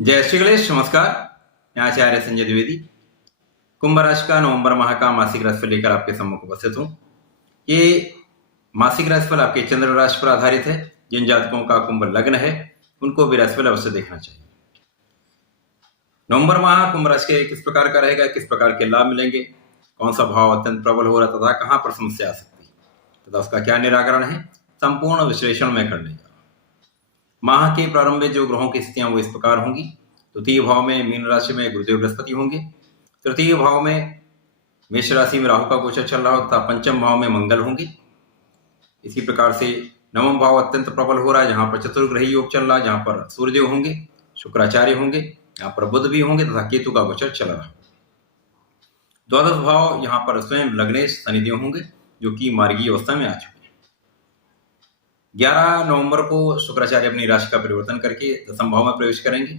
जय श्री गणेश। नमस्कार। यहाँ आचार्य संजय द्विवेदी कुंभ राशि का नवंबर माह का मासिक राशिफल लेकर आपके सम्मुख उपस्थित हूँ। ये मासिक राशिफल आपके चंद्र राशि पर आधारित है। जिन जातकों का कुंभ लग्न है उनको भी राशिफल अवश्य देखना चाहिए। नवंबर माह कुंभ राशि के किस प्रकार का रहेगा, किस प्रकार के लाभ मिलेंगे, कौन सा भाव अत्यंत प्रबल हो रहा तथा कहाँ पर समस्या आ सकती है तथा उसका क्या निराकरण है, संपूर्ण विश्लेषण में करने जा रहा हूं। माह के प्रारंभ में जो ग्रहों की स्थितियां वो इस प्रकार होंगी। द्वितीय भाव में मीन राशि में गुरुदेव बृहस्पति होंगे। तृतीय भाव में मेष राशि में राहु का गोचर चल रहा हो तथा पंचम भाव में मंगल होंगे। इसी प्रकार से नवम भाव अत्यंत प्रबल हो रहा है, जहां पर चतुर्ग्रही योग चल रहा है, जहां पर सूर्यदेव होंगे, शुक्राचार्य होंगे, यहाँ पर बुध भी होंगे तथा केतु का गोचर चल रहा है। द्वादश भाव यहाँ पर स्वयं लग्नेश शनिदेव होंगे जो कि मार्गीय अवस्था में आ चुके हैं। 11 नवंबर को शुक्राचार्य अपनी राशि का परिवर्तन करके दसम भाव में प्रवेश करेंगे।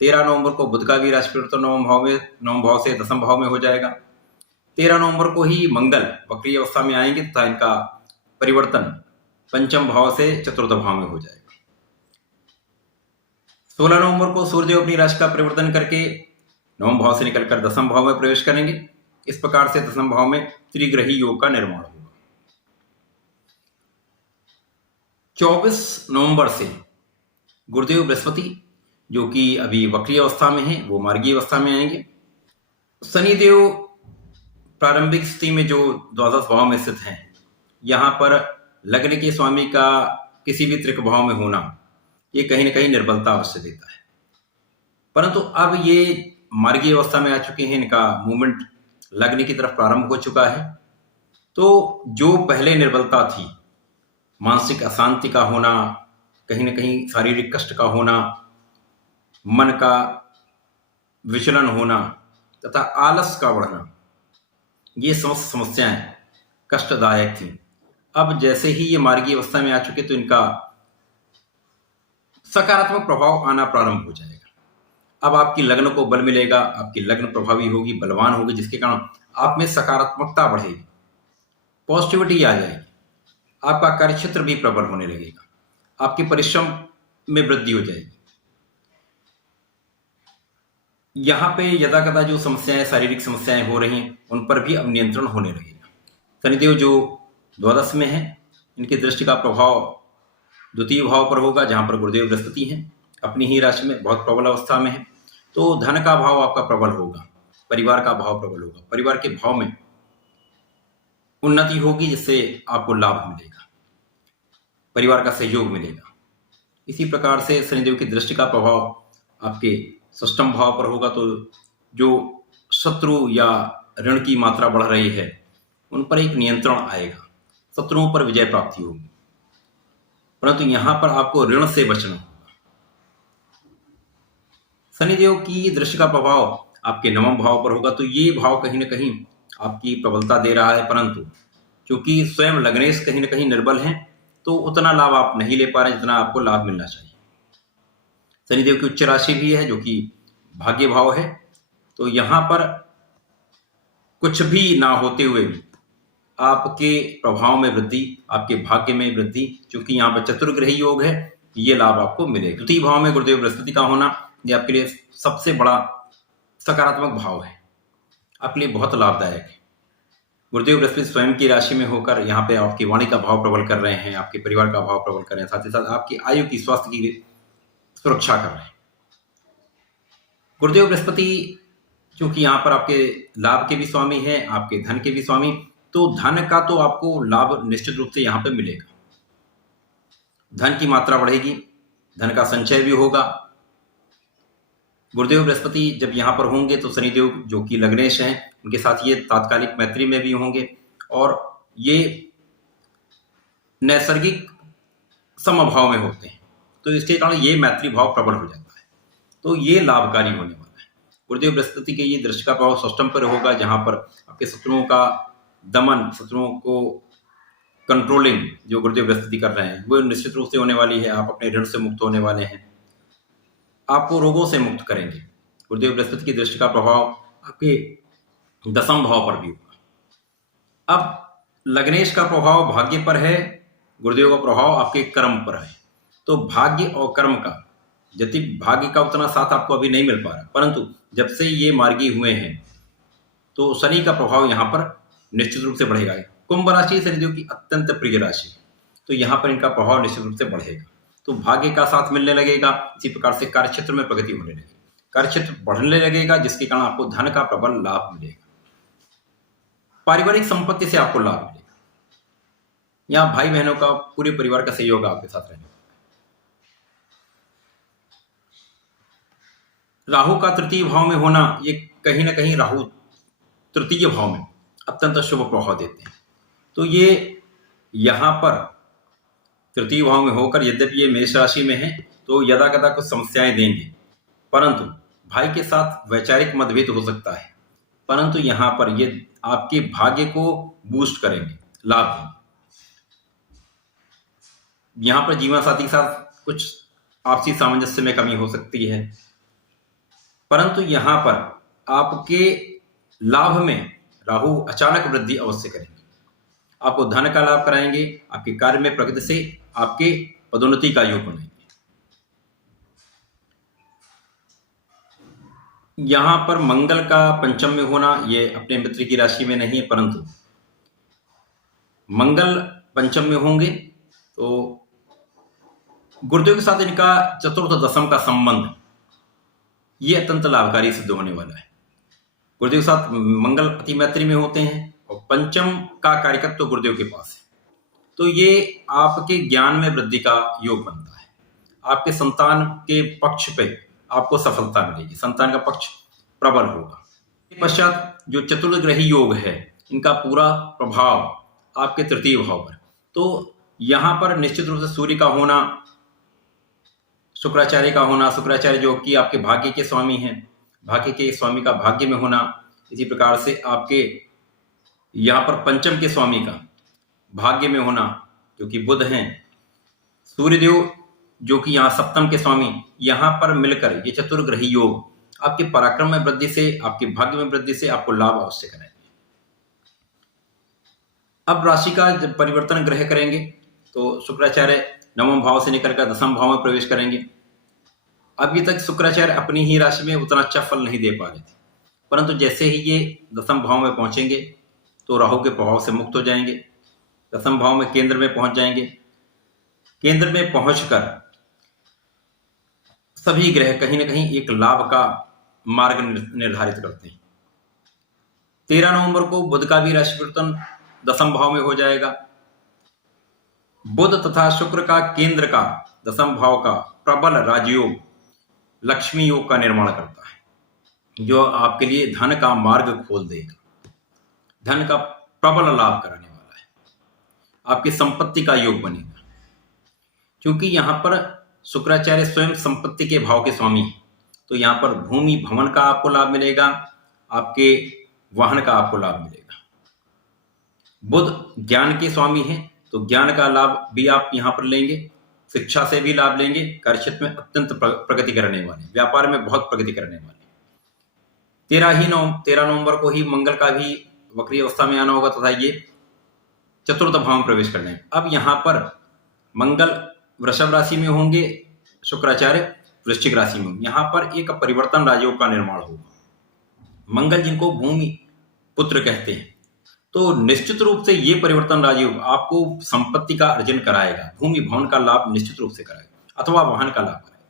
13 नवंबर को बुध का भी राशि परिवर्तन नवम भाव से दसम भाव में हो जाएगा। 13 नवंबर को ही मंगल वक्रीय अवस्था में आएंगे तथा इनका परिवर्तन पंचम भाव से चतुर्थ भाव में हो जाएगा। 16 नवंबर को सूर्यदेव अपनी राशि का परिवर्तन करके नवम भाव से निकलकर दसम भाव में प्रवेश करेंगे। इस प्रकार से दसम भाव में त्रिग्रही योग का निर्माण होगा। 24 नवंबर से गुरुदेव बृहस्पति जो कि अभी वक्रीय अवस्था में है वो मार्गीय अवस्था में आएंगे। शनिदेव प्रारंभिक स्थिति में जो द्वादश भाव में स्थित हैं, यहाँ पर लग्न के स्वामी का किसी भी त्रिक भाव में होना ये कहीं ना कहीं निर्बलता अवश्य देता है, परंतु अब ये मार्गीय अवस्था में आ चुके हैं, इनका मूवमेंट लग्न की तरफ प्रारंभ हो चुका है। तो जो पहले निर्बलता थी, मानसिक अशांति का होना, कहीं ना कहीं शारीरिक कष्ट का होना, मन का विचलन होना तथा आलस का बढ़ना, ये समस्त समस्याएं कष्टदायक थी। अब जैसे ही ये मार्गीय अवस्था में आ चुके तो इनका सकारात्मक प्रभाव आना प्रारंभ हो जाएगा। अब आपकी लग्न को बल मिलेगा, आपकी लग्न प्रभावी होगी, बलवान होगी, जिसके कारण आप में सकारात्मकता बढ़ेगी, पॉजिटिविटी आ जाएगी, आपका कार्यक्षेत्र भी प्रबल होने लगेगा, आपके परिश्रम में वृद्धि हो जाएगी। यहाँ पे यदा कदा जो समस्याएं, शारीरिक समस्याएं हो रही हैं उन पर भी अब नियंत्रण होने लगेगा। शनिदेव जो द्वादश में है, इनकी दृष्टि का प्रभाव द्वितीय भाव पर होगा, जहां पर गुरुदेव बृहस्पति हैं, अपनी ही राशि में बहुत प्रबल अवस्था में है। तो धन का भाव आपका प्रबल होगा, परिवार का भाव प्रबल होगा, परिवार के भाव में उन्नति होगी जिससे आपको लाभ मिलेगा, परिवार का सहयोग मिलेगा। इसी प्रकार से शनिदेव की दृष्टि का प्रभाव आपके षष्ठम भाव पर होगा, तो जो शत्रु या ऋण की मात्रा बढ़ रही है उन पर एक नियंत्रण आएगा, शत्रुओं पर विजय प्राप्ति होगी, परंतु यहां पर आपको ऋण से बचना होगा। शनिदेव की दृष्टि का प्रभाव आपके नवम भाव पर होगा, तो ये भाव कहीं ना कहीं आपकी प्रबलता दे रहा है, परंतु क्योंकि स्वयं लग्नेश कहीं ना कहीं निर्बल हैं तो उतना लाभ आप नहीं ले पा रहे जितना आपको लाभ मिलना चाहिए। शनिदेव की उच्च राशि भी है जो कि भाग्य भाव है, तो यहां पर कुछ भी ना होते हुए भी आपके प्रभाव में वृद्धि, आपके भाग्य में वृद्धि, क्योंकि यहाँ पर चतुर्ग्रही योग है, ये लाभ आपको मिलेगा। द्वितीय भाव में गुरुदेव बृहस्पति का होना ये आपके लिए सबसे बड़ा सकारात्मक भाव है, आपके लिए बहुत लाभदायक है। गुरुदेव बृहस्पति स्वयं की राशि में होकर यहाँ पे आपकी वाणी का भाव प्रबल कर रहे हैं, आपके परिवार का भाव प्रबल कर रहे हैं, साथ ही साथ आपकी आयु की, स्वास्थ्य की सुरक्षा कर रहे हैं। गुरुदेव बृहस्पति क्योंकि यहाँ पर आपके लाभ के भी स्वामी हैं, आपके धन के भी स्वामी, तो धन का तो आपको लाभ निश्चित रूप से यहाँ पे मिलेगा, धन की मात्रा बढ़ेगी, धन का संचय भी होगा। गुरुदेव बृहस्पति जब यहाँ पर होंगे तो शनिदेव जो कि लग्नेश हैं उनके साथ ये तात्कालिक मैत्री में भी होंगे और ये नैसर्गिक समभाव में होते हैं, तो इसके कारण ये मैत्री भाव प्रबल हो जाता है, तो ये लाभकारी होने वाला है। गुरुदेव बृहस्पति के ये दृष्टि का प्रभाव षष्ठम पर होगा, जहां पर आपके शत्रुओं का दमन, शत्रुओं को कंट्रोलिंग जो गुरुदेव बृहस्पति कर रहे हैं वो निश्चित रूप से होने वाली है। आप अपने ऋण से मुक्त होने वाले हैं, आपको रोगों से मुक्त करेंगे। गुरुदेव बृहस्पति की दृष्टि का प्रभाव आपके दसम भाव पर भी होगा। अब लग्नेश का प्रभाव भाग्य पर है, गुरुदेव का प्रभाव आपके कर्म पर है, तो भाग्य और कर्म का यदि भाग्य का उतना साथ आपको अभी नहीं मिल पा रहा, परंतु जब से ये मार्गी हुए हैं तो शनि का प्रभाव यहाँ पर निश्चित रूप से बढ़ेगा। कुंभ राशि शनिदेव की अत्यंत प्रिय राशि, तो यहाँ पर इनका प्रभाव निश्चित रूप से बढ़ेगा। तो भाग्य का साथ मिलने लगेगा, इसी प्रकार से कार्य क्षेत्र में प्रगति होने लगेगी, कार्य क्षेत्र बढ़ने लगेगा, जिसके कारण आपको धन का प्रबल लाभ मिलेगा, पारिवारिक संपत्ति से आपको लाभ मिलेगा। यहाँ भाई बहनों का, पूरे परिवार का सहयोग आपके साथ रहेगा। राहु का तृतीय भाव में होना, ये कहीं ना कहीं राहु तृतीय भाव में अत्यंत शुभ प्रभाव देते हैं। तो ये यहां पर तृतीय भाव में होकर यद्यपि ये मेष राशि में है तो यदा कदा कुछ समस्याएं देंगे, परंतु भाई के साथ वैचारिक मतभेद हो सकता है, परंतु यहां पर ये आपके भाग्य को बूस्ट करेंगे, लाभ देंगे। यहां पर जीवन साथी के साथ कुछ आपसी सामंजस्य में कमी हो सकती है, परंतु यहां पर आपके लाभ में राहु अचानक वृद्धि अवश्य करेंगे, आपको धन का लाभ कराएंगे, आपके कार्य में प्रगति से आपके पदोन्नति का योग बनाएंगे। यहां पर मंगल का पंचम में होना, ये अपने मित्र की राशि में नहीं है, परंतु मंगल पंचम में होंगे तो गुरुदेव के साथ इनका चतुर्थ दशम का संबंध ये अत्यंत लाभकारी सिद्ध होने वाला है। गुरुदेव के साथ मंगल अति मैत्री में होते हैं और पंचम का कारकत्व तो गुरुदेव के पास है, तो ये आपके ज्ञान में वृद्धि का योग बनता है। आपके संतान के पक्ष पे आपको सफलता मिलेगी, संतान का पक्ष प्रबल होगा। पश्चात जो चतुर्ग्रही योग है, इनका पूरा प्रभाव आपके तृतीय भाव पर, तो यहां पर निश्चित रूप से सूर्य का होना, शुक्राचार्य का होना, शुक्राचार्य जो कि आपके भाग्य के स्वामी हैं, भाग्य के स्वामी का भाग्य में होना, इसी प्रकार से आपके यहाँ पर पंचम के स्वामी का भाग्य में होना जो कि बुध हैं, सूर्यदेव जो कि यहाँ सप्तम के स्वामी, यहाँ पर मिलकर ये चतुर्ग्रही योग आपके पराक्रम में वृद्धि से, आपके भाग्य में वृद्धि से आपको लाभ अवश्य कराएंगे। अब राशि का जब परिवर्तन ग्रह करेंगे तो शुक्राचार्य नवम भाव से निकलकर दसम भाव में प्रवेश करेंगे। अभी तक शुक्राचार्य अपनी ही राशि में उतना अच्छा फल नहीं दे पा रहे थे, परंतु जैसे ही ये दसम भाव में पहुंचेंगे तो राहु के प्रभाव से मुक्त हो जाएंगे, दसम भाव में केंद्र में पहुंच जाएंगे। केंद्र में पहुंचकर सभी ग्रह कहीं ना कहीं एक लाभ का मार्ग निर्धारित करते हैं। 13 नवंबर को बुध का भी राशि परिवर्तन दसम भाव में हो जाएगा। बुध तथा शुक्र का केंद्र का दसम भाव का प्रबल राजयोग लक्ष्मी योग का निर्माण करता है, जो आपके लिए धन का मार्ग खोल देगा, धन का प्रबल लाभ कराने वाला है, आपकी संपत्ति का योग बनेगा। क्योंकि यहां पर शुक्राचार्य स्वयं संपत्ति के भाव के स्वामी है, तो यहां पर भूमि भवन का आपको लाभ मिलेगा, आपके वाहन का आपको लाभ मिलेगा। बुध ज्ञान के स्वामी है, तो ज्ञान का लाभ भी आप यहां पर लेंगे, शिक्षा से भी लाभ लेंगे, कार्यक्षेत्र में अत्यंत प्रगति करने वाले, व्यापार में बहुत प्रगति करने वाले। 13 नवंबर को ही मंगल का भी वक्री अवस्था में आना होगा तथा ये चतुर्थ भाव में प्रवेश करने। अब यहाँ पर मंगल वृषभ राशि में होंगे, शुक्राचार्य वृश्चिक राशि में होंगे। यहाँ पर एक परिवर्तन राजयोग का निर्माण होगा। मंगल जिनको भूमि पुत्र कहते हैं, तो निश्चित रूप से ये परिवर्तन राजयोग आपको संपत्ति का अर्जन कराएगा, भूमि भवन का लाभ निश्चित रूप से कराएगा अथवा वाहन का लाभ कराएगा।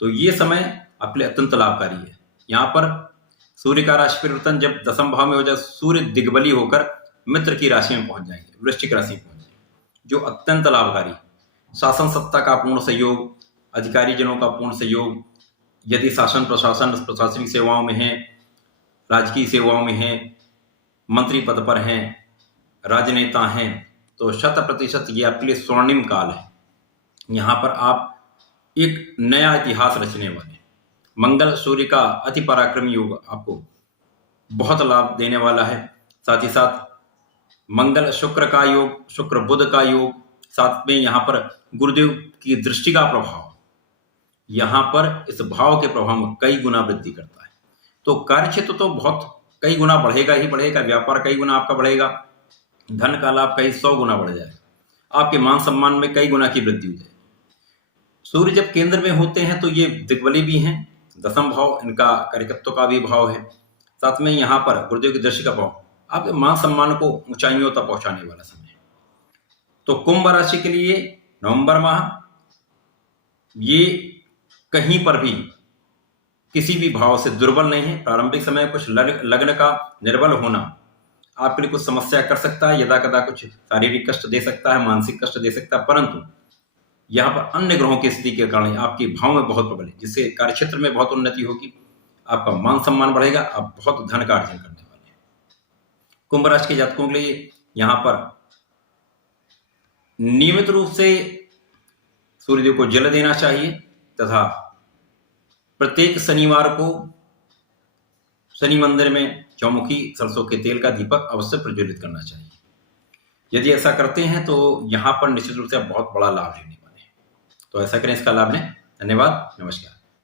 तो ये समय आपके लिए अत्यंत लाभकारी है। यहाँ पर सूर्य का राशि परिवर्तन जब दसम भाव में हो जाए, सूर्य दिग्बली होकर मित्र की राशि में पहुंच जाएंगे, वृश्चिक राशि में पहुंच जाएंगे, जो अत्यंत लाभकारी। शासन सत्ता का पूर्ण सहयोग, अधिकारी जनों का पूर्ण सहयोग, यदि शासन प्रशासन प्रशासनिक सेवाओं में है, राजकीय सेवाओं में है, मंत्री पद पर हैं, राजनेता हैं, तो 100% ये आपके लिए स्वर्णिम काल है। यहाँ पर आप एक नया इतिहास रचने वाले। मंगल सूर्य का अति पराक्रमी योग आपको बहुत लाभ देने वाला है। साथ ही साथ मंगल शुक्र का योग, शुक्र बुध का योग, साथ में यहाँ पर गुरुदेव की दृष्टि का प्रभाव, यहाँ पर इस भाव के प्रभाव में कई गुना वृद्धि करता है। तो कार्य क्षेत्र तो बहुत कई गुना बढ़ेगा ही बढ़ेगा, व्यापार कई गुना आपका बढ़ेगा, धन का लाभ कई 100 गुना बढ़ जाएगा, आपके मान सम्मान में कई गुना की वृद्धि हो जाएगी। सूर्य जब केंद्र में होते हैं तो ये दिग्बली भी हैं, दसम भाव इनका कार्यकत्व का भी भाव है। साथ में यहाँ पर गुरुदेव की दृष्टि का भाव आपके मान सम्मान को ऊंचाइयों तक पहुंचाने वाला समय। तो कुंभ राशि के लिए नवंबर माह ये कहीं पर भी किसी भी भाव से दुर्बल नहीं है। प्रारंभिक समय कुछ लग्न का निर्बल होना आपके लिए कुछ समस्या कर सकता है, यदा कदा कुछ शारीरिक कष्ट दे सकता है, मानसिक कष्ट दे सकता है, परंतु यहाँ पर अन्य ग्रहों की स्थिति के कारण आपके भाव में बहुत प्रबल है, जिससे कार्यक्षेत्र में बहुत उन्नति होगी, आपका मान सम्मान बढ़ेगा, आप बहुत धन का अर्जन करने वाले हैं। कुंभ राशि के जातकों के लिए यहाँ पर नियमित रूप से सूर्यदेव को जल देना चाहिए तथा प्रत्येक शनिवार को शनि मंदिर में चौमुखी सरसों के तेल का दीपक अवश्य प्रज्वलित करना चाहिए। यदि ऐसा करते हैं तो यहाँ पर निश्चित रूप से आप बहुत बड़ा लाभ लेने वाले हैं। तो ऐसा करें, इसका लाभ लें। धन्यवाद, नमस्कार।